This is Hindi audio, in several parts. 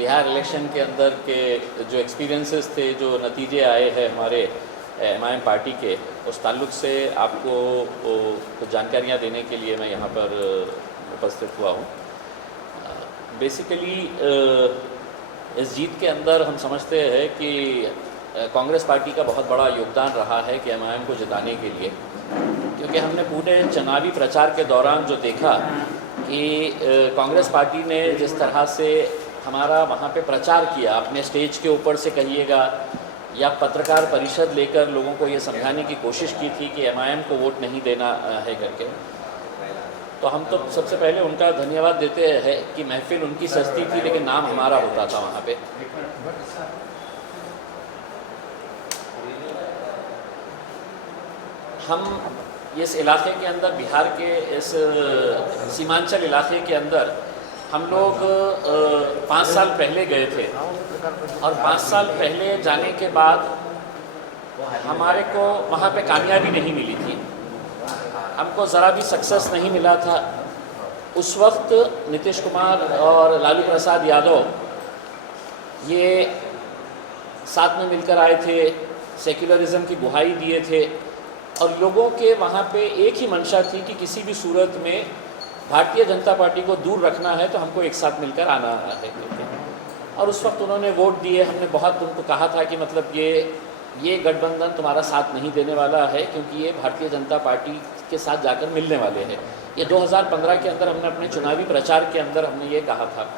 बिहार इलेक्शन के अंदर के जो एक्सपीरियंसेस थे, जो नतीजे आए हैं हमारे एमआईएम पार्टी के, उस ताल्लुक़ से आपको कुछ जानकारियाँ देने के लिए मैं यहाँ पर उपस्थित हुआ हूँ। बेसिकली इस जीत के अंदर हम समझते हैं कि कांग्रेस पार्टी का बहुत बड़ा योगदान रहा है कि एमआईएम को जिताने के लिए, क्योंकि हमने पूरे चुनावी प्रचार के दौरान जो देखा कि कांग्रेस पार्टी ने जिस तरह से हमारा वहाँ पे प्रचार किया, अपने स्टेज के ऊपर से कहिएगा या पत्रकार परिषद लेकर लोगों को ये समझाने की कोशिश की थी कि एमआईएम को वोट नहीं देना है करके, तो हम तो सबसे पहले उनका धन्यवाद देते हैं कि महफिल उनकी सस्ती थी लेकिन नाम हमारा होता था वहाँ पे। हम इस इलाके के अंदर, बिहार के इस सीमांचल इलाके के अंदर हम लोग 5 साल पहले गए थे, और 5 साल पहले जाने के बाद हमारे को वहाँ पे कामयाबी नहीं मिली थी, हमको ज़रा भी सक्सेस नहीं मिला था। उस वक्त नीतीश कुमार और लालू प्रसाद यादव ये साथ में मिलकर आए थे, सेक्युलरिज्म की गुहाई दिए थे, और लोगों के वहाँ पे एक ही मंशा थी कि किसी भी सूरत में भारतीय जनता पार्टी को दूर रखना है तो हमको एक साथ मिलकर आना है। और उस वक्त उन्होंने वोट दिए। हमने बहुत उनको कहा था कि मतलब ये गठबंधन तुम्हारा साथ नहीं देने वाला है, क्योंकि ये भारतीय जनता पार्टी के साथ जाकर मिलने वाले हैं। ये 2015 के अंदर हमने अपने चुनावी प्रचार के अंदर हमने ये कहा था,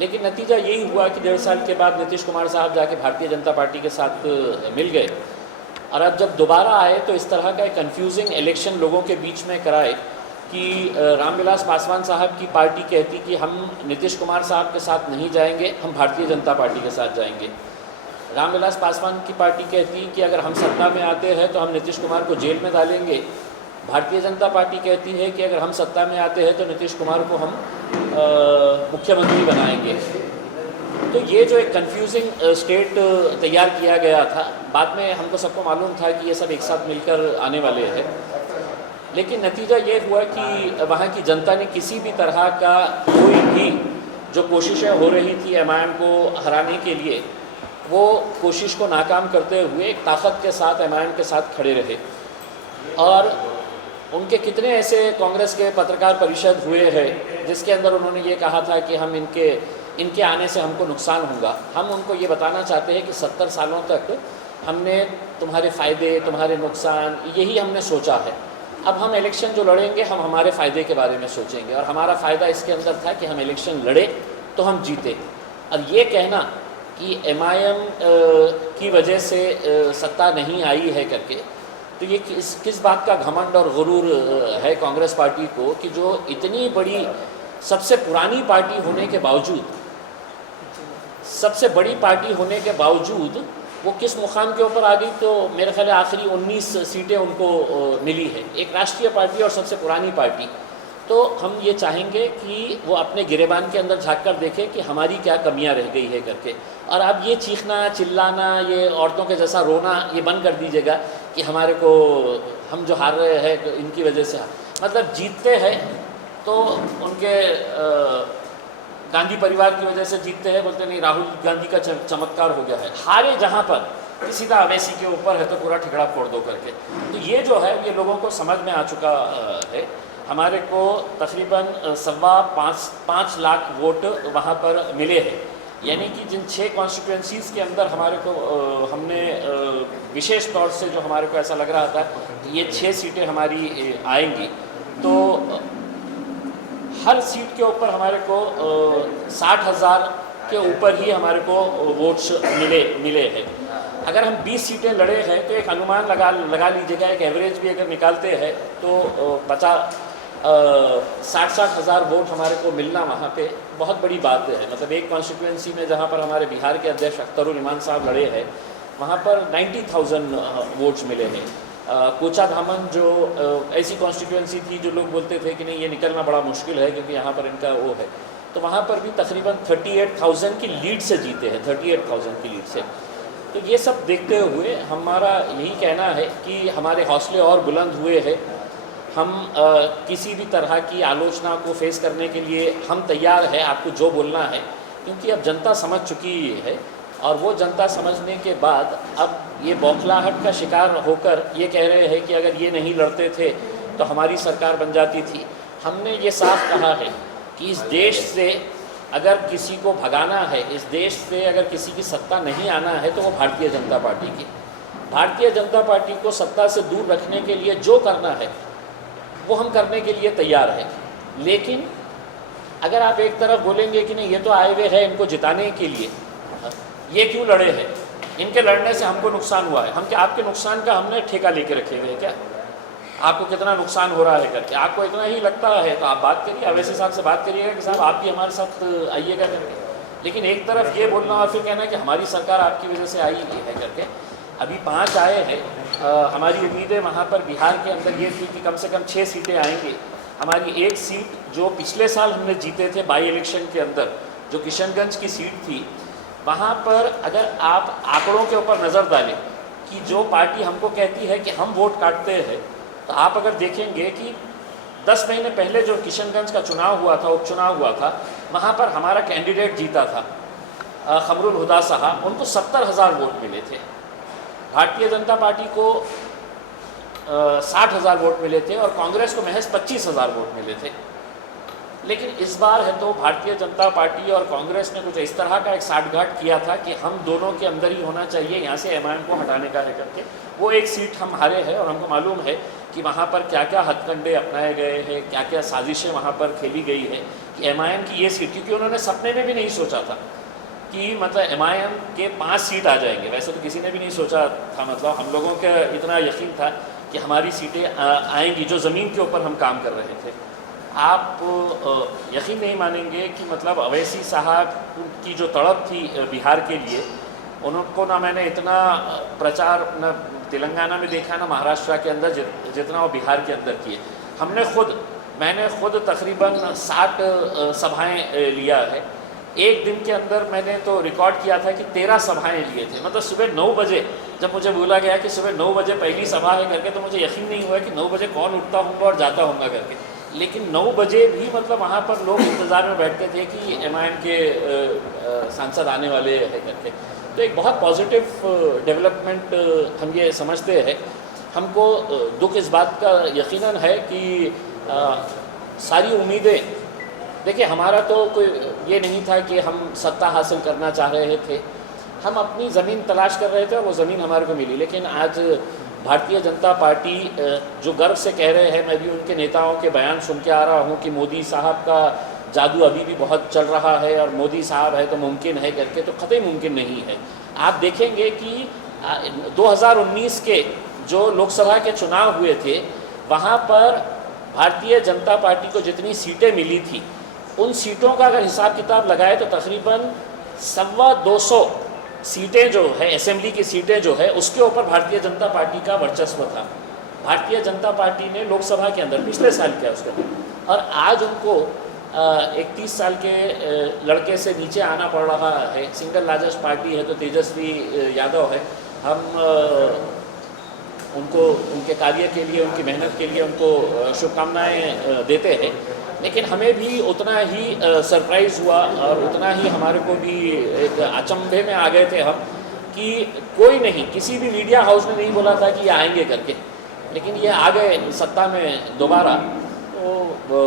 लेकिन नतीजा यही हुआ कि 1.5 साल के बाद नीतीश कुमार साहब जाके भारतीय जनता पार्टी के साथ मिल गए, और अब जब दोबारा आए तो इस तरह का एक कन्फ्यूजिंग इलेक्शन लोगों के बीच में कराए कि रामविलास पासवान साहब की पार्टी कहती कि हम नीतीश कुमार साहब के साथ नहीं जाएंगे, हम भारतीय जनता पार्टी के साथ जाएंगे। रामविलास पासवान की पार्टी कहती कि अगर हम सत्ता में आते हैं तो हम नीतीश कुमार को जेल में डालेंगे। भारतीय जनता पार्टी कहती है कि अगर हम सत्ता में आते हैं तो नीतीश कुमार को हम मुख्यमंत्री बनाएंगे। तो ये जो एक कन्फ्यूजिंग स्टेट तैयार किया गया था, बाद में हमको सबको मालूम था कि ये सब एक साथ मिलकर आने वाले हैं, लेकिन नतीजा ये हुआ कि वहाँ की जनता ने किसी भी तरह का कोई भी जो कोशिशें हो रही थी एमआईएम को हराने के लिए, वो कोशिश को नाकाम करते हुए एक ताकत के साथ एमआईएम के साथ खड़े रहे। और उनके कितने ऐसे कांग्रेस के पत्रकार परिषद हुए हैं जिसके अंदर उन्होंने ये कहा था कि हम इनके आने से हमको नुकसान होगा। हम उनको ये बताना चाहते हैं कि 70 सालों तक हमने तुम्हारे फ़ायदे, तुम्हारे नुकसान, यही हमने सोचा है। अब हम इलेक्शन जो लड़ेंगे हम हमारे फ़ायदे के बारे में सोचेंगे, और हमारा फ़ायदा इसके अंदर था कि हम इलेक्शन लड़े तो हम जीते। और ये कहना कि एमआईएम की वजह से सत्ता नहीं आई है करके, तो ये किस बात का घमंड और गुरूर है कांग्रेस पार्टी को कि जो इतनी बड़ी, सबसे पुरानी पार्टी होने के बावजूद, सबसे बड़ी पार्टी होने के बावजूद वो किस मुकाम के ऊपर आ गई। तो मेरे ख्याल आखिरी 19 सीटें उनको मिली है, एक राष्ट्रीय पार्टी और सबसे पुरानी पार्टी। तो हम ये चाहेंगे कि वो अपने गिरेबान के अंदर झाँक कर देखें कि हमारी क्या कमियां रह गई है करके, और अब ये चीखना चिल्लाना, ये औरतों के जैसा रोना, ये बंद कर दीजिएगा कि हमारे को, हम जो हार रहे हैं इनकी वजह से, मतलब जीतते हैं तो उनके गांधी परिवार की वजह से जीतते हैं, बोलते नहीं राहुल गांधी का चमत्कार हो गया है। हारे जहाँ पर किसी का अवैसी के ऊपर है तो पूरा ठिकड़ा फोड़ दो करके। तो ये जो है ये लोगों को समझ में आ चुका है। हमारे को तकरीबन 5.25 लाख वोट वहाँ पर मिले हैं, यानी कि जिन 6 कॉन्स्टिट्यूंसीज़ के अंदर हमारे को हमने विशेष तौर से जो हमारे को ऐसा लग रहा था कि ये 6 सीटें हमारी आएंगी, तो हर सीट के ऊपर हमारे को 60,000 के ऊपर ही हमारे को वोट्स मिले हैं। अगर हम 20 सीटें लड़े हैं तो एक अनुमान लगा लीजिएगा, एक एवरेज भी अगर निकालते हैं तो 60 हज़ार वोट हमारे को मिलना वहाँ पे बहुत बड़ी बात है। मतलब एक कॉन्स्टिट्यूंसी में जहाँ पर हमारे बिहार के अध्यक्ष अख्तरुल इमान साहब लड़े हैं, वहाँ पर 90,000 वोट्स मिले हैं। कोचा धामन जो ऐसी कॉन्स्टिट्यूंसी थी जो लोग बोलते थे कि नहीं ये निकलना बड़ा मुश्किल है क्योंकि यहाँ पर इनका वो है, तो वहाँ पर भी तकरीबन 38,000 की लीड से जीते हैं, 38,000 की लीड से। तो ये सब देखते हुए हमारा यही कहना है कि हमारे हौसले और बुलंद हुए हैं। हम किसी भी तरह की आलोचना को फेस करने के लिए हम तैयार हैं, आपको जो बोलना है, क्योंकि अब जनता समझ चुकी है और वो जनता समझने के बाद अब ये बौखलाहट का शिकार होकर ये कह रहे हैं कि अगर ये नहीं लड़ते थे तो हमारी सरकार बन जाती थी। हमने ये साफ कहा है कि इस देश से अगर किसी को भगाना है, इस देश से अगर किसी की सत्ता नहीं आना है तो वो भारतीय जनता पार्टी की। भारतीय जनता पार्टी को सत्ता से दूर रखने के लिए जो करना है वो हम करने के लिए तैयार हैं। लेकिन अगर आप एक तरफ बोलेंगे कि नहीं ये तो आए हुए हैं इनको जिताने के लिए, ये क्यों लड़े हैं, इनके लड़ने से हमको नुकसान हुआ है, हम क्या आपके नुकसान का हमने ठेका लेके रखे हुए हैं क्या? आपको कितना नुकसान हो रहा है करके आपको इतना ही लगता है तो आप बात करिए, अवैसी साहब से बात करिएगा कि साहब आप भी हमारे साथ आइएगा करके। लेकिन एक तरफ ये बोलना और फिर कहना कि हमारी सरकार आपकी वजह से आई है करके। अभी 5 आए हैं, हमारी उम्मीदें वहाँ पर बिहार के अंदर ये थी कि कम से कम 6 सीटें आएंगी। हमारी एक सीट जो पिछले साल हमने जीते थे बाई इलेक्शन के अंदर, जो किशनगंज की सीट थी, वहाँ पर अगर आप आंकड़ों के ऊपर नज़र डालें कि जो पार्टी हमको कहती है कि हम वोट काटते हैं, तो आप अगर देखेंगे कि 10 महीने पहले जो किशनगंज का चुनाव हुआ था, उपचुनाव हुआ था, वहाँ पर हमारा कैंडिडेट जीता था खमरुल हुदा साहब, उनको 70,000 वोट मिले थे। भारतीय जनता पार्टी को 60,000 वोट मिले थे और कांग्रेस को महज 25,000 वोट मिले थे। लेकिन इस बार है तो भारतीय जनता पार्टी और कांग्रेस ने कुछ इस तरह का एक साठगांठ किया था कि हम दोनों के अंदर ही होना चाहिए, यहाँ से एमआईएम को हटाने का है करके। वो एक सीट हम हारे हैं और हमको मालूम है कि वहाँ पर क्या क्या हथकंडे अपनाए गए हैं, क्या क्या साजिशें वहाँ पर खेली गई है कि एमआईएम की ये सीट, क्योंकि उन्होंने सपने में भी नहीं सोचा था कि मतलब एमआईएम के 5 सीट आ जाएंगे। वैसे तो किसी ने भी नहीं सोचा था, मतलब हम लोगों का इतना यकीन था कि हमारी सीटें आएंगी, जो ज़मीन के ऊपर हम काम कर रहे थे। आप यकीन नहीं मानेंगे कि मतलब अवैसी साहब की जो तड़प थी बिहार के लिए, उनको ना मैंने इतना प्रचार न तेलंगाना में देखा ना महाराष्ट्र के अंदर जितना वो बिहार के अंदर किए। मैंने खुद तकरीबन 60 सभाएं लिया है। एक दिन के अंदर मैंने तो रिकॉर्ड किया था कि 13 सभाएं लिए थे। मतलब सुबह 9 बजे जब मुझे बोला गया कि सुबह 9 बजे पहली सभा है करके, तो मुझे यकीन नहीं हुआ कि 9 बजे कौन उठता होगा और जाता होगा करके। लेकिन 9 बजे भी मतलब वहाँ पर लोग इंतज़ार में बैठते थे कि एमआईएम के सांसद आने वाले हैं करके। तो एक बहुत पॉजिटिव डेवलपमेंट हम ये समझते हैं। हमको दुख इस बात का यकीनन है कि सारी उम्मीदें, देखिए हमारा तो कोई ये नहीं था कि हम सत्ता हासिल करना चाह रहे थे, हम अपनी ज़मीन तलाश कर रहे थे और वो ज़मीन हमारे को मिली। लेकिन आज भारतीय जनता पार्टी जो गर्व से कह रहे हैं, मैं भी उनके नेताओं के बयान सुन के आ रहा हूँ कि मोदी साहब का जादू अभी भी बहुत चल रहा है और मोदी साहब है तो मुमकिन है करके, तो कतई मुमकिन नहीं है। आप देखेंगे कि 2019 के जो लोकसभा के चुनाव हुए थे, वहाँ पर भारतीय जनता पार्टी को जितनी सीटें मिली थी, उन सीटों का अगर हिसाब किताब लगाए तो तकरीबन 225 सीटें जो है, असेंबली की सीटें जो है, उसके ऊपर भारतीय जनता पार्टी का वर्चस्व था। भारतीय जनता पार्टी ने लोकसभा के अंदर पिछले साल किया उसके अंदर, और आज उनको 31 साल के लड़के से नीचे आना पड़ रहा है। सिंगल लार्जेस्ट पार्टी है तो तेजस्वी यादव है। हम उनको उनके कार्य के लिए, उनकी मेहनत के लिए उनको शुभकामनाएं देते हैं। लेकिन हमें भी उतना ही सरप्राइज़ हुआ और उतना ही हमारे को भी एक अचंभे में आ गए थे हम कि कोई नहीं, किसी भी मीडिया हाउस ने नहीं बोला था कि ये आएंगे करके, लेकिन ये आ गए सत्ता में दोबारा। तो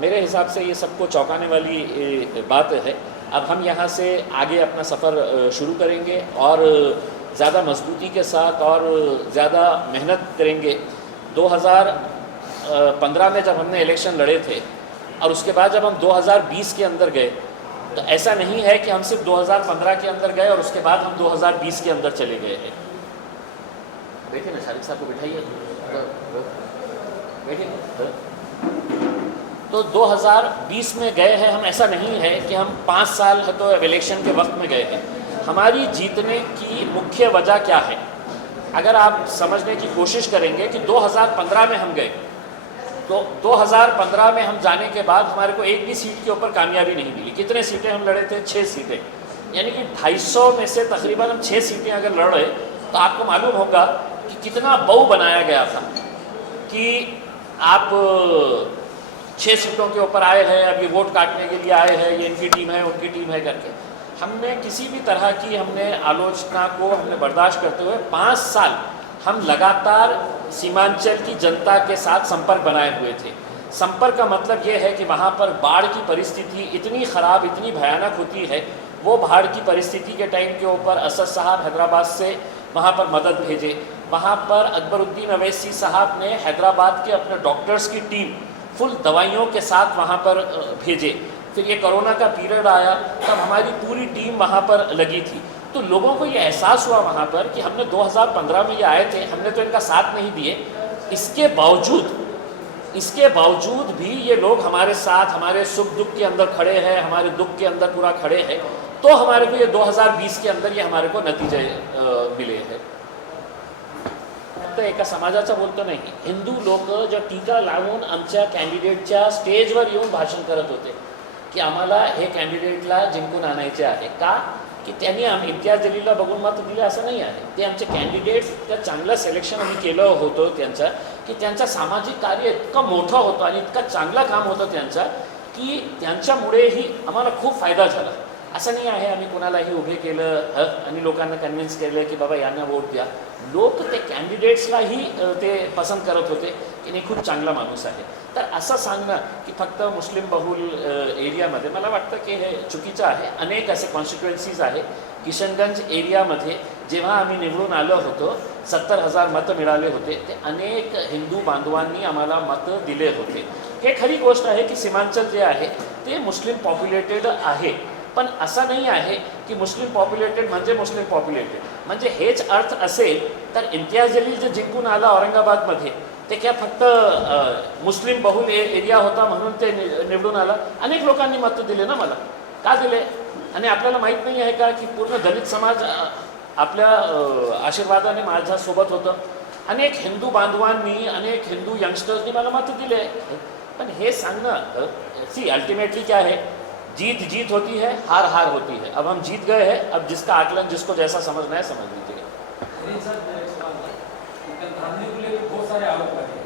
मेरे हिसाब से ये सबको चौंकाने वाली बात है। अब हम यहाँ से आगे अपना सफ़र शुरू करेंगे और ज़्यादा मजबूती के साथ और ज़्यादा मेहनत करेंगे। 2015 में जब हमने इलेक्शन लड़े थे और उसके बाद जब हम 2020 के अंदर गए, तो ऐसा नहीं है कि हम सिर्फ 2015 के अंदर गए और उसके बाद हम 2020 के अंदर चले गए हैं। देखिए ना, शारिक साहब को बिठाइए, बैठिए। तो 2020 में गए हैं हम, ऐसा नहीं है कि हम 5 साल है तो इलेक्शन के वक्त में गए हैं। हमारी जीतने की मुख्य वजह क्या है, अगर आप समझने की कोशिश करेंगे कि 2015 में हम गए, तो 2015 में हम जाने के बाद हमारे को एक भी सीट के ऊपर कामयाबी नहीं मिली। कितने सीटें हम लड़े थे? 6 सीटें, यानी कि 250 में से तकरीबन हम 6 सीटें अगर लड़ रहे, तो आपको मालूम होगा कि कितना बऊ बनाया गया था कि आप 6 सीटों के ऊपर आए हैं, अब ये वोट काटने के लिए आए हैं, ये इनकी टीम है उनकी टीम है करके। हमने किसी भी तरह की हमने आलोचना को हमने बर्दाश्त करते हुए 5 साल हम लगातार सीमांचल की जनता के साथ संपर्क बनाए हुए थे। संपर्क का मतलब ये है कि वहाँ पर बाढ़ की परिस्थिति इतनी ख़राब, इतनी भयानक होती है। वो बाढ़ की परिस्थिति के टाइम के ऊपर असद साहब हैदराबाद से वहाँ पर मदद भेजे। वहाँ पर अकबरुद्दीन अवैसी साहब ने हैदराबाद के अपने डॉक्टर्स की टीम फुल दवाइयों के साथ वहाँ पर भेजे। फिर ये कोरोना का पीरियड आया, तब हमारी पूरी टीम वहाँ पर लगी थी। तो लोगों को ये एहसास हुआ वहाँ पर कि हमने 2015 में ये आए थे, हमने तो इनका साथ नहीं दिए, इसके बावजूद भी ये लोग हमारे साथ, हमारे सुख दुख के अंदर खड़े हैं, हमारे दुख के अंदर पूरा खड़े हैं। तो हमारे को ये 2020 के अंदर ये हमारे को नतीजे मिले हैं। तर एका समाजाचं बोलतो नाही, हिंदू लोक जो टीका लावून आमच्या कॅन्डिडेटच्या स्टेजवर येऊन भाषण करत होते की आम्हाला हे कॅन्डिडेटला जिंकून आणायचे आहे। का की त्यांनी इम्तियाज जलीलला बघून मत दिले असं नाही आहे। ते आमचे कॅन्डिडेट्स, त्या चांगलं सिलेक्शन आम्ही केलं होतं त्यांचं, की त्यांचं सामाजिक कार्य इतकं मोठं होतं आणि इतकं चांगलं काम होतं त्यांचं की त्यांच्यामुळेही आम्हाला खूप फायदा झाला। असं नाही आहे आम्ही कोणालाही उभे केलं आणि लोकांना कन्व्हिन्स केलं की बाबा यांना वोट द्या। लोक ते कॅन्डिडेट्सलाही ते पसंत करत होते की नाही खूप चांगला माणूस आहे। तर असं सांगणं की फक्त मुस्लिम बहुल एरियामध्ये मला वाटतं की हे चुकीचं आहे। अनेक असे कॉन्स्टिट्युएन्सीज आहे। किशनगंज एरियामध्ये जेव्हा आम्ही निवडून आलो होतो 70,000 मतं मिळाले होते, ते अनेक हिंदू बांधवांनी आम्हाला मतं दिले होते। हे खरी गोष्ट आहे की सीमांचल जे आहे ते मुस्लिम पॉप्युलेटेड आहे, पण असं नाही आहे की मुस्लिम पॉप्युलेटेड म्हणजे मुस्लिम पॉप्युलेटेड म्हणजे हेच अर्थ असेल तर इम्तियाज जलील जे जिंकून आला औरंगाबादमध्ये ते क्या फक्त मुस्लिम बहुल एरिया होता म्हणून ते निवडून आला? अनेक लोकांनी मतं दिले ना मला, का दिले? आणि आपल्याला माहीत नाही आहे का की पूर्ण दलित समाज आपल्या आशीर्वादाने माझ्यासोबत होतं। अनेक हिंदू बांधवांनी, अनेक हिंदू यंगस्टर्सनी मला मतं दिले। पण हे सांगणं सी अल्टीमेटली क्या है, जीत जीत होती है, हार हार होती है। अब हम जीत गए हैं, अब जिसका आकलन जिसको जैसा समझना है समझ लीजिए। बहुत सारे आरोप लगे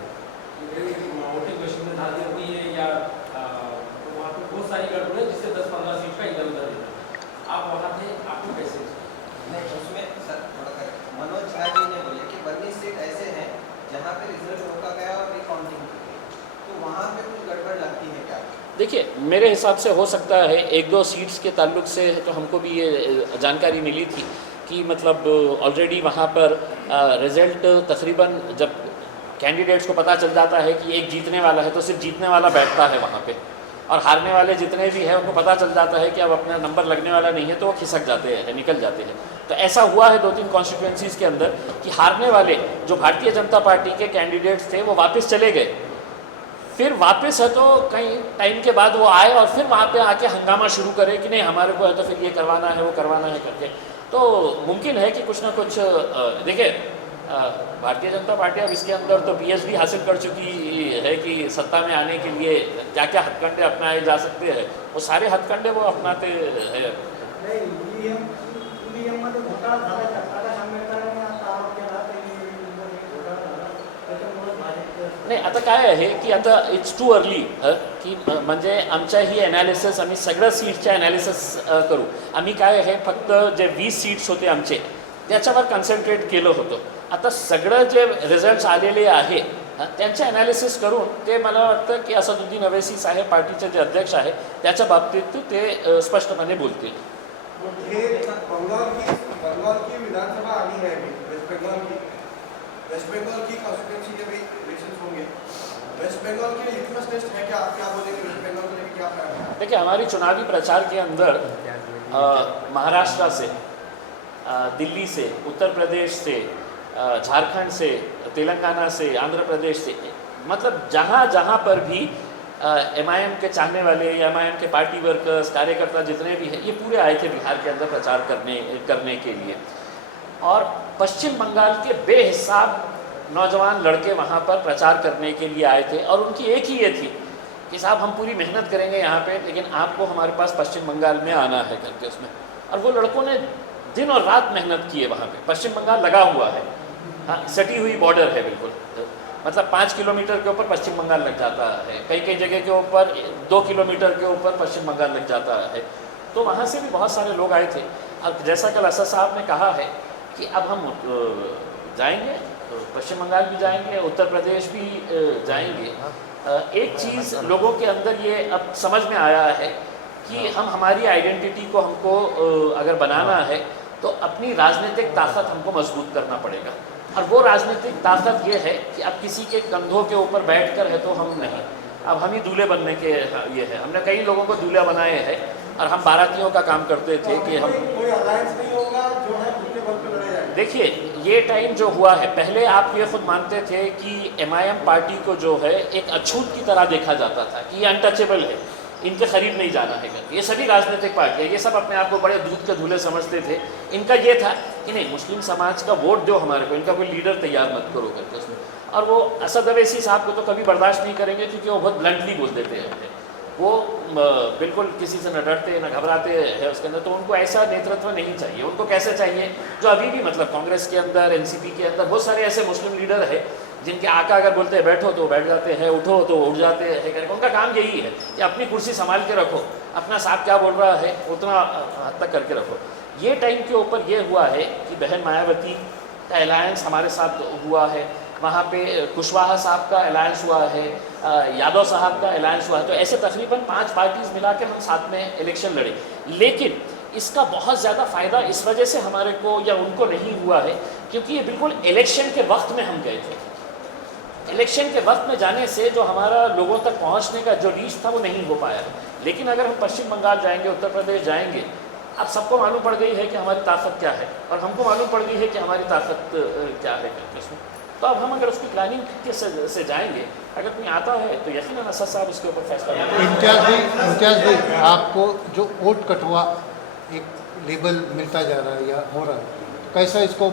वोटिंग मशीन में धांधली हुई है या वहाँ पे बहुत सारी गड़बड़ है जिससे 10-15 सीट का इधर उधर है। आप वहाँ थे, आपको कैसे? नहीं, उसमें सर थोड़ा मनोज झा जी ने बोले कि 19 सीट ऐसे हैं जहाँ पे रिजल्ट रोका गया और रिकाउंटिंग की गई, तो वहाँ पे कुछ गड़बड़ लगती है क्या? देखिए, मेरे हिसाब से हो सकता है 1-2 सीट्स के ताल्लुक से तो हमको भी ये जानकारी मिली थी कि मतलब ऑलरेडी वहाँ पर रिज़ल्ट तकरीबन जब कैंडिडेट्स को पता चल जाता है कि एक जीतने वाला है तो सिर्फ जीतने वाला बैठता है वहाँ पे, और हारने वाले जितने भी हैं उनको पता चल जाता है कि अब अपना नंबर लगने वाला नहीं है तो वो खिसक जाते हैं, निकल जाते हैं। तो ऐसा हुआ है 2-3 कॉन्स्टिट्यूएंसीज़ के अंदर कि हारने वाले जो भारतीय जनता पार्टी के कैंडिडेट्स थे वो वापस चले गए। फिर वापस है तो कई टाइम के बाद वो आए और फिर वहाँ पे आके हंगामा शुरू करे कि नहीं हमारे को है तो फिर ये करवाना है वो करवाना है करके। तो मुमकिन है कि कुछ ना कुछ देखिए, भारतीय जनता पार्टी अब इसके अंदर तो पीएचडी हासिल कर चुकी है कि सत्ता में आने के लिए क्या क्या हथकंडे अपनाए जा सकते हैं वो सारे हथकंडे वो अपनाते हैं। नाही, आता काय आहे की आता इट्स टू अर्ली की म्हणजे आमच्याही ॲनालिसिस आम्ही सगळ्या सीट्सचे ॲनालिसिस करू। आम्ही काय आहे फक्त जे 20 सीट्स होते आमचे त्याच्यावर कन्सन्ट्रेट केलं होतं। आता सगळं जे रिझल्ट्स आलेले आहे त्यांचे ॲनालिसिस करून ते मला वाटतं की असदुद्दीन अवैसी साहेब पार्टीचे जे अध्यक्ष आहे त्याच्या बाबतीत ते स्पष्टपणे बोलतील। बंगाल की विधानसभा आनी है, वेस्ट बंगाल की कॉन्स्टिट्यूंसी के भी इलेक्शंस होंगे। वेस्ट बंगाल के लिए लिटमस टेस्ट है क्या? आप क्या बोलेंगे वेस्ट बंगाल को लेकर क्या प्लान है? देखिए, हमारी चुनावी प्रचार के अंदर महाराष्ट्र से, दिल्ली से, उत्तर प्रदेश से, झारखंड से, तेलंगाना से, आंध्र प्रदेश से, मतलब जहाँ जहाँ पर भी एमआईएम के चाहने वाले या एमआईएम के पार्टी वर्कर्स, कार्यकर्ता जितने भी हैं ये पूरे आए थे बिहार के अंदर प्रचार करने के लिए। और पश्चिम बंगाल के बेहिसाब नौजवान लड़के वहाँ पर प्रचार करने के लिए आए थे और उनकी एक ही ये थी कि साहब हम पूरी मेहनत करेंगे यहाँ पे, लेकिन आपको हमारे पास पश्चिम बंगाल में आना है करके उसमें। और वो लड़कों ने दिन और रात मेहनत की है वहाँ पे। पश्चिम बंगाल लगा हुआ है, हाँ, सटी हुई बॉर्डर है बिल्कुल। मतलब 5 किलोमीटर के ऊपर पश्चिम बंगाल लग जाता है, कई कई जगह के ऊपर 2 किलोमीटर के ऊपर पश्चिम बंगाल लग जाता है। तो वहाँ से भी बहुत सारे लोग आए थे। अब जैसा कल असद साहब ने कहा है कि अब हम जाएंगे, तो पश्चिम बंगाल भी जाएंगे, उत्तर प्रदेश भी जाएंगे। एक चीज़ लोगों के अंदर ये अब समझ में आया है कि हम हमारी आइडेंटिटी को हमको अगर बनाना है तो अपनी राजनीतिक ताकत हमको मजबूत करना पड़ेगा। और वो राजनीतिक ताकत ये है कि अब किसी के कंधों के ऊपर बैठकर है तो हम नहीं, अब हम ही दूल्हे बनने के ये है। हमने कई लोगों को दूल्हा बनाए हैं और हम बारातियों का काम करते थे कि हम कोई अलायंस नहीं होगा जो है दूल्हे बन के लड़े जाएंगे। देखिए ये टाइम जो हुआ है, पहले आप ये खुद मानते थे कि MIM पार्टी को जो है एक अछूत की तरह देखा जाता था कि ये अनटचेबल है, इनके करीब नहीं जाना है। ये सभी राजनीतिक पार्टियाँ ये सब अपने आप को बड़े दूध के धुले समझते थे। इनका ये था कि नहीं, मुस्लिम समाज का वोट दो हमारे को, इनका कोई लीडर तैयार मत करो करके उसमें। और वो असद अवैसी साहब को तो कभी बर्दाश्त नहीं करेंगे क्योंकि वो बहुत ब्लंटली बोल देते हैं, वो बिल्कुल किसी से न डरते न घबराते हैं उसके अंदर। तो उनको ऐसा नेतृत्व नहीं चाहिए। उनको कैसे चाहिए जो अभी भी मतलब कांग्रेस के अंदर, NCP के अंदर बहुत सारे ऐसे मुस्लिम लीडर हैं जिनके आका अगर बोलते हैं बैठो तो बैठ जाते हैं, उठो तो उठ जाते हैं करके। उनका काम यही है कि अपनी कुर्सी संभाल के रखो, अपना साहब क्या बोल रहा है उतना हद तक करके रखो। ये टाइम के ऊपर ये हुआ है कि बहन मायावती का अलायंस हमारे साथ हुआ है, वहाँ पे कुशवाहा साहब का अलायंस हुआ है, यादव साहब का अलायंस हुआ है। तो ऐसे तकरीबन 5 पार्टीज़ मिला के हम साथ में इलेक्शन लड़े। लेकिन इसका बहुत ज़्यादा फ़ायदा इस वजह से हमारे को या उनको नहीं हुआ है क्योंकि ये बिल्कुल इलेक्शन के वक्त में हम गए थे। इलेक्शन के वक्त में जाने से जो हमारा लोगों तक पहुंचने का जो रीच था वो नहीं हो पाया। लेकिन अगर हम पश्चिम बंगाल जाएंगे, उत्तर प्रदेश जाएंगे, अब सबको मालूम पड़ गई है कि हमारी ताकत क्या है और हमको मालूम पड़ गई है कि हमारी ताकत क्या है उसमें। तो अब हम अगर उसकी प्लानिंग से जाएंगे, अगर कोई आता है तो यकीनन असद साहब उसके ऊपर फैसला करेंगे। इम्तियाज़ भाई, आपको जो वोट कटवा एक लेबल मिलता जा रहा है या हो रहा है, तो कैसा इसको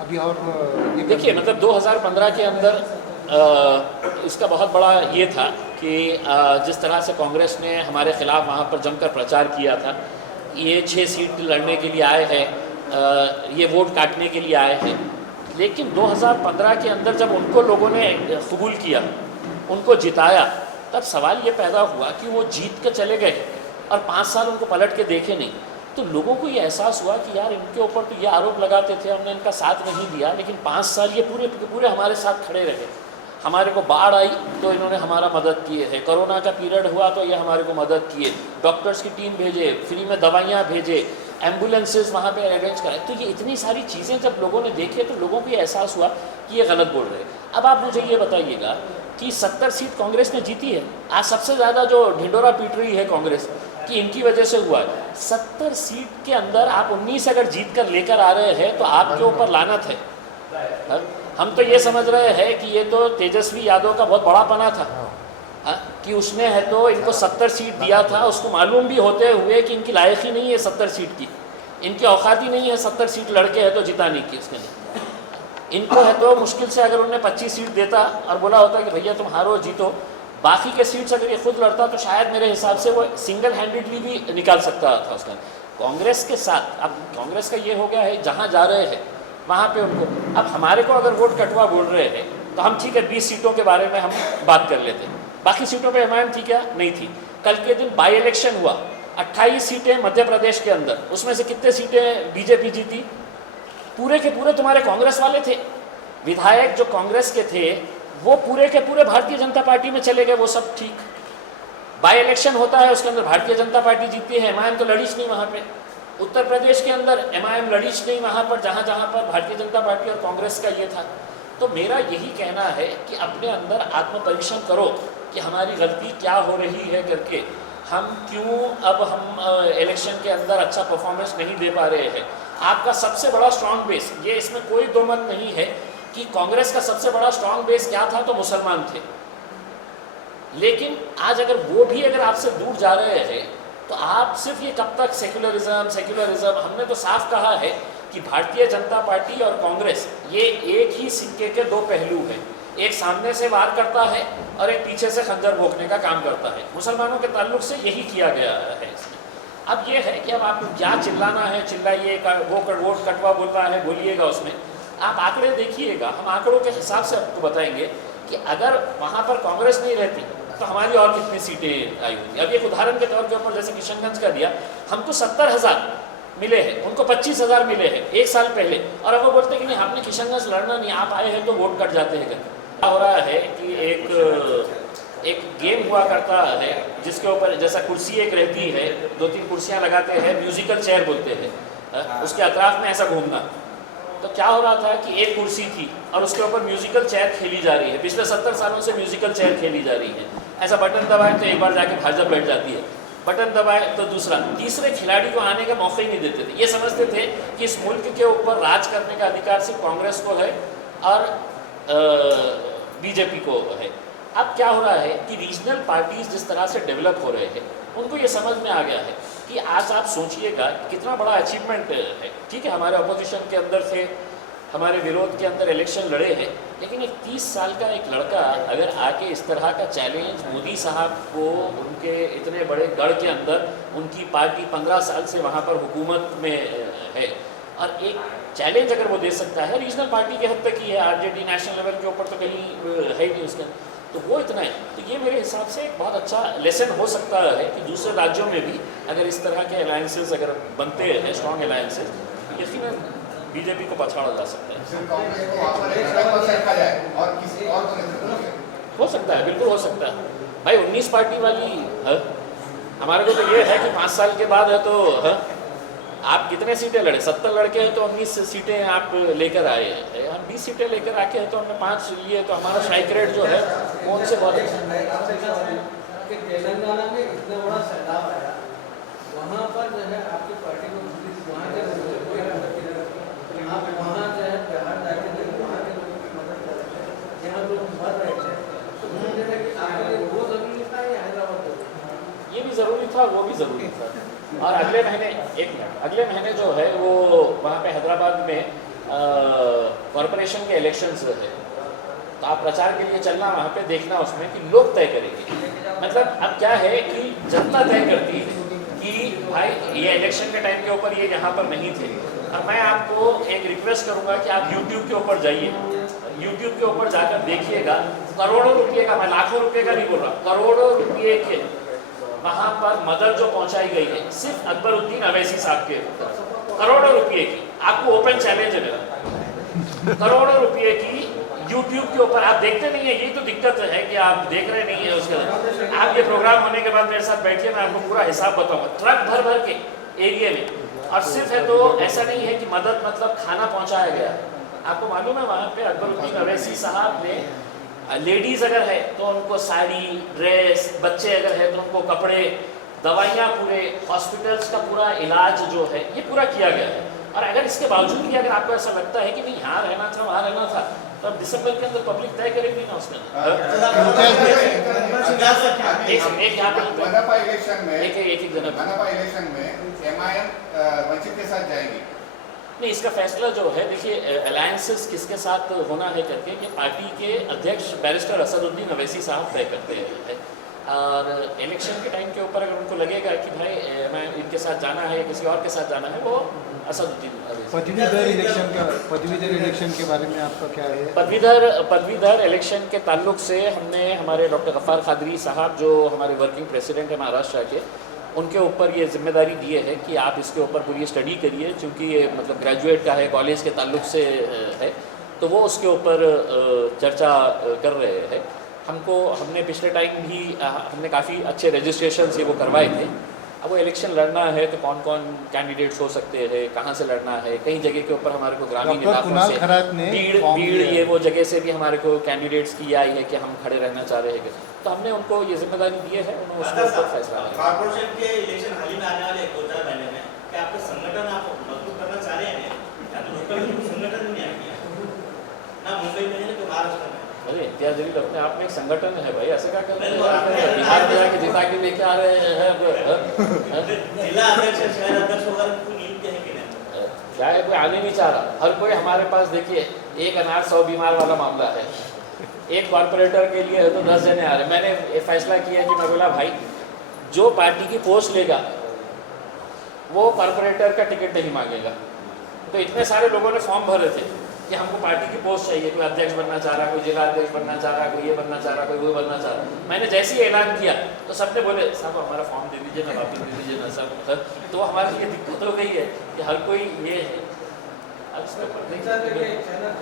अभी और देखिए मतलब 2015 के अंदर इसका बहुत बड़ा ये था कि जिस तरह से कांग्रेस ने हमारे ख़िलाफ़ वहाँ पर जमकर प्रचार किया था, ये 6 सीट लड़ने के लिए आए हैं, ये वोट काटने के लिए आए हैं। लेकिन 2015 के अंदर जब उनको लोगों ने कबूल किया, उनको जिताया, तब सवाल ये पैदा हुआ कि वो जीत के चले गए और 5 साल उनको पलट के देखे नहीं। तो लोगों को ये एहसास हुआ कि यार इनके ऊपर तो ये आरोप लगाते थे, हमने इनका साथ नहीं दिया, लेकिन 5 साल ये पूरे पूरे हमारे साथ खड़े रहे। हमारे को बाढ़ आई तो इन्होंने हमारा मदद किए है, कोरोना का पीरियड हुआ तो ये हमारे को मदद किए, डॉक्टर्स की टीम भेजे, फ्री में दवाइयाँ भेजे, एम्बुलेंसेस वहाँ पे अरेंज कराए। तो ये इतनी सारी चीज़ें जब लोगों ने देखे तो लोगों को ये एहसास हुआ कि ये गलत बोल रहे हैं। अब आप मुझे ये बताइएगा कि 70 सीट कांग्रेस ने जीती है। आज सबसे ज़्यादा जो ढिंडोरा पीट रही है कांग्रेस कि इनकी वजह से हुआ है। 70 सीट के अंदर आप 19 अगर जीत कर लेकर आ रहे हैं तो आपके ऊपर लानत है। हम तो ये समझ रहे हैं कि ये तो तेजस्वी यादव का बहुत बड़ा पना था कि उसने है तो इनको 70 सीट दिया था, उसको मालूम भी होते हुए कि इनकी लायक ही नहीं है 70 सीट की, इनकी औकात ही नहीं है 70 सीट लड़के है तो जिताने की। इसके लिए इनको है तो मुश्किल से अगर उन्हें 25 सीट देता और बोला होता कि भैया तुम हारो जीतो, बाकी के सीट्स अगर ये खुद लड़ता तो शायद मेरे हिसाब से वो सिंगल हैंडेडली भी निकाल सकता था उसका। कांग्रेस के साथ अब कांग्रेस का ये हो गया है, जहाँ जा रहे हैं वहाँ पे उनको, अब हमारे को अगर वोट कटवा बोल रहे हैं तो हम ठीक है 20 सीटों के बारे में हम बात कर लेते हैं, बाकी सीटों पे MIM थी क्या? नहीं थी। कल के दिन बाई इलेक्शन हुआ, 28 सीटें मध्य प्रदेश के अंदर, उसमें से कितने सीटें बीजेपी जीती? पूरे के पूरे तुम्हारे कांग्रेस वाले थे। विधायक जो कांग्रेस के थे वो पूरे के पूरे भारतीय जनता पार्टी में चले गए, वो सब ठीक। बाई इलेक्शन होता है उसके अंदर भारतीय जनता पार्टी जीतती है, MIM तो लड़ीच नहीं वहाँ पे। उत्तर प्रदेश के अंदर MIM लड़ीच नहीं वहाँ पर जहाँ जहाँ पर भारतीय जनता पार्टी और कांग्रेस का ये था। तो मेरा यही कहना है कि अपने अंदर आत्म परीक्षण करो कि हमारी गलती क्या हो रही है करके, हम क्यों अब हम इलेक्शन के अंदर अच्छा परफॉर्मेंस नहीं दे पा रहे हैं। आपका सबसे बड़ा स्ट्रॉन्ग बेस, ये इसमें कोई दो मत नहीं है कि कांग्रेस का सबसे बड़ा स्ट्रॉन्ग बेस क्या था, तो मुसलमान थे। लेकिन आज अगर वो भी अगर आपसे दूर जा रहे हैं तो आप सिर्फ ये कब तक सेक्युलरिज्म, हमने तो साफ कहा है कि भारतीय जनता पार्टी और कांग्रेस ये एक ही सिक्के के दो पहलू हैं। एक सामने से वार करता है और एक पीछे से खंजर भोंकने का काम करता है। मुसलमानों के ताल्लुक से यही किया गया है इसमें। अब ये है कि अब आपको क्या चिल्लाना है चिल्लाइए, वो वोट कटवा बोल रहा है बोलिएगा, उसमें आप आंकड़े देखिएगा, हम आंकड़ों के हिसाब से आपको बताएंगे कि अगर वहाँ पर कांग्रेस नहीं रहती तो हमारी और कितनी सीटें आई होती। अब एक उदाहरण के तौर के ऊपर जैसे किशनगंज का दिया, हमको 70,000 मिले हैं, उनको 25,000 मिले हैं एक साल पहले, और अब वो बोलते हैं कि नहीं आपने किशनगंज लड़ना नहीं, आप आए हैं तो वोट कट जाते हैं। क्या हो रहा है कि एक गेम हुआ करता है जिसके ऊपर जैसा कुर्सी एक रहती है, 2-3 कुर्सियाँ लगाते हैं, म्यूजिकल चेयर बोलते हैं, उसके अतराफ में ऐसा घूमना। तो क्या हो रहा था कि एक कुर्सी थी और उसके ऊपर म्यूजिकल चेयर खेली जा रही है, पिछले 70 सालों से म्यूजिकल चेयर खेली जा रही है। ऐसा बटन दबाए तो एक बार जाके भाजपा बैठ जाती है, बटन दबाए तो दूसरा, तीसरे खिलाड़ी को आने का मौका ही नहीं देते थे। ये समझते थे कि इस मुल्क के ऊपर राज करने का अधिकार सिर्फ कांग्रेस को है और बीजेपी को है। अब क्या हो रहा है कि रीजनल पार्टीज जिस तरह से डेवलप हो रहे हैं, उनको ये समझ में आ गया है कि आज आप सोचिएगा कितना बड़ा अचीवमेंट है। ठीक है, हमारे अपोजिशन के अंदर थे, हमारे विरोध के अंदर इलेक्शन लड़े हैं, लेकिन एक 30 साल का एक लड़का अगर आके इस तरह का चैलेंज मोदी साहब को, उनके इतने बड़े गढ़ के अंदर, उनकी पार्टी 15 साल से वहाँ पर हुकूमत में है, और एक चैलेंज अगर वो दे सकता है, रीजनल पार्टी की हद तक ही है, आरजेडी नेशनल लेवल के ऊपर तो कहीं है ही नहीं उसके, तो वो इतना है। तो ये मेरे हिसाब से एक बहुत अच्छा लेसन हो सकता है कि दूसरे राज्यों में भी अगर इस तरह के अलायंसेस अगर बनते हैं, स्ट्रॉन्ग अलायंसेस, यकीनन बीजेपी को पछाड़ा जा सकता है। हो सकता है, बिल्कुल हो सकता है भाई। 19 पार्टी वाली है, हमारे को तो ये है कि 5 साल के बाद है तो है, आप कितने सीटें लड़े, 70 लड़के हैं तो 19 सीटें आप लेकर आए हैं, हम 20 सीटें लेकर आके हैं तो हमने 5 लिए, तो हमारा स्ट्राइक रेट जो है कौन से बहुत कि तेलंगाना में इतना बड़ा सैलाब आया, वहाँ पर जो है आपकी पार्टी को वहाँ के लोगों को आप वहाँ जो है बिहार जाके नहीं, वहाँ के लोगों की मदद कर रहे थे, जहाँ लोग मर रहे थे, तो मुझे है कि आपके लिए वो ज़रूरी था या हैदराबाद? ये भी ज़रूरी था, वो भी ज़रूरी था। और अगले महीने जो है वो वहाँ पे हैदराबाद में कॉरपोरेशन के इलेक्शंस है, तो आप प्रचार के लिए चलना वहाँ पे, देखना उसमें कि लोग तय करेंगे। मतलब अब क्या है कि जनता तय करती है कि भाई ये इलेक्शन के टाइम के ऊपर ये यहाँ पर नहीं थे। और मैं आपको एक रिक्वेस्ट करूँगा कि आप YouTube के ऊपर जाइए, YouTube के ऊपर जाकर देखिएगा, करोड़ों रुपये का, मैं लाखों रुपये का नहीं बोल रहा, करोड़ों रुपये के वहाँ पर मदद जो पहुँचाई गई है सिर्फ अकबरुद्दीन अवैसी साहब के, करोड़ों रुपये की, आपको ओपन चैलेंज है मेरा, करोड़ों रुपये की YouTube के ऊपर। आप देखते नहीं है, यही तो दिक्कत है कि आप देख रहे नहीं है उसके। आप ये प्रोग्राम होने के बाद मेरे साथ बैठिए, मैं आपको पूरा हिसाब बताऊंगा, ट्रक भर भर के एरिया में, और सिर्फ है तो ऐसा नहीं है कि मदद मतलब खाना पहुंचाया गया। आपको मालूम है वहाँ पे अकबरुद्दीन अवैसी साहब ने, लेडीज़ अगर है तो उनको साड़ी, ड्रेस, बच्चे अगर है तो उनको कपड़े, दवाइयाँ, पूरे हॉस्पिटल्स का पूरा इलाज जो है ये पूरा किया गया है। और अगर इसके बावजूद भी अगर आपको ऐसा लगता है कि नहीं यहाँ रहना था, वहाँ रहना था, तो अब दिसंबर के अंदर पब्लिक तय करेगी ना उसमें। एक यहाँ पे मनपा इलेक्शन में MIM वंचित के साथ जाएगी। नहीं, इसका फैसला जो है, देखिए अलायंसेस किसके साथ होना है करके ये पार्टी के अध्यक्ष बैरिस्टर असदुद्दीन अवैसी साहब तय करते हैं। और इलेक्शन के टाइम के ऊपर अगर उनको लगेगा कि भाई मैं इनके साथ जाना है या किसी और के साथ जाना है, वो असदुद्दीन अवैसी। पदवीधर इलेक्शन के बारे में आपका क्या है? पदवीधर इलेक्शन के ताल्लुक से हमने हमारे डॉक्टर गफ्फार कादरी साहब जो हमारे वर्किंग प्रेसिडेंट है महाराष्ट्र के, उनके ऊपर ये जिम्मेदारी दिए है कि आप इसके ऊपर पूरी स्टडी करिए, क्योंकि ये मतलब ग्रेजुएट का है, कॉलेज के ताल्लुक से है, तो वो उसके ऊपर चर्चा कर रहे हैं। हमने पिछले टाइम भी हमने काफ़ी अच्छे रजिस्ट्रेशन से वो करवाए थे। अब वो इलेक्शन लड़ना है तो कौन कौन कैंडिडेट्स हो सकते हैं, कहाँ से लड़ना है, कई जगह के ऊपर हमारे को ग्रामीण इलाकों से भीड़ ये वो जगह से भी हमारे को कैंडिडेट्स की आई है कि हम खड़े रहना चाह रहे हैं, तो हमने उनको ये जिम्मेदारी दी है, उन्होंने उसके ऊपर फैसला किया। कॉर्पोरेशन के इलेक्शन हाल ही में आने वाले 2-4 महीने में क्या आपके संगठन आप मजबूत करना चाह रहे हैं? या तो लोकल संगठन नहीं आएंगे ना, मुंबई में है ना तो महाराष्ट्र में। अरे इम्तियाज जलील अपने आप में एक संगठन है भाई, ऐसे क्या कर रहे हैं? बिहार में जाके जिता के लेके आ रहे हैं। जिला अध्यक्ष, शहर अध्यक्ष वगैरह को नियुक्त है कि नहीं? क्या है, कोई आने नहीं चाह रहा। हर कोई हमारे पास, देखिए, एक अनार 100 बीमार वाला मामला है। एक कॉर्पोरेटर के लिए है तो 10 जने आ रहे। मैंने ये फैसला किया कि मैं बोला भाई जो पार्टी की पोस्ट लेगा वो कॉर्पोरेटर का टिकट नहीं मांगेगा। तो इतने सारे लोगों ने फॉर्म भरे थे, कि हमको पार्टी की पोस्ट चाहिए, कोई अध्यक्ष बनना चाह रहा, कोई जिला अध्यक्ष बनना चाह रहा, कोई ये बनना चाह रहा, कोई वो बनना चाह रहा। मैंने जैसे ही ऐलान किया तो सबने बोले साहब हमारा फॉर्म दे दीजिए ना, वापस दे दीजिए ना सब। तो हमारे लिए दिक्कत हो गई है कि हर कोई ये है। अब इसके ऊपर देखिए चैनल